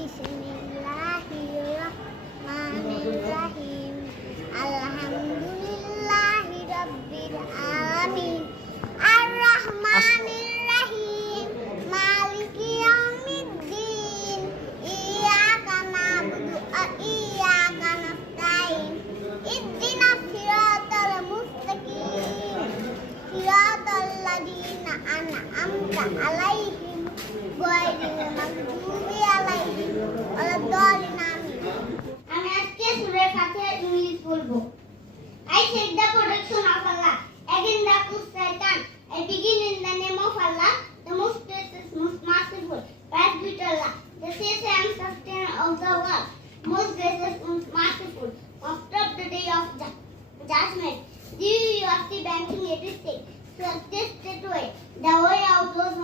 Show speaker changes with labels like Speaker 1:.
Speaker 1: Bismillahirrahmanirrahim. Alhamdulillahi rabbil alamin. Arrahmanirrahim. Maliki yaumiddin. Iyyaka na'budu wa iyyaka nasta'in. Ihdina siratal mustaqim. Siratal ladzina an'amta 'alaihim ghairil maghdubi shake the production of Allah. Again, the Qus Sultan. I begin in the name of Allah, the most gracious, most merciful, right with Allah, the safe and sustainer of the world, most gracious, most merciful, master of the day of judgment. Give you your banking every state. So, this the way, the way of those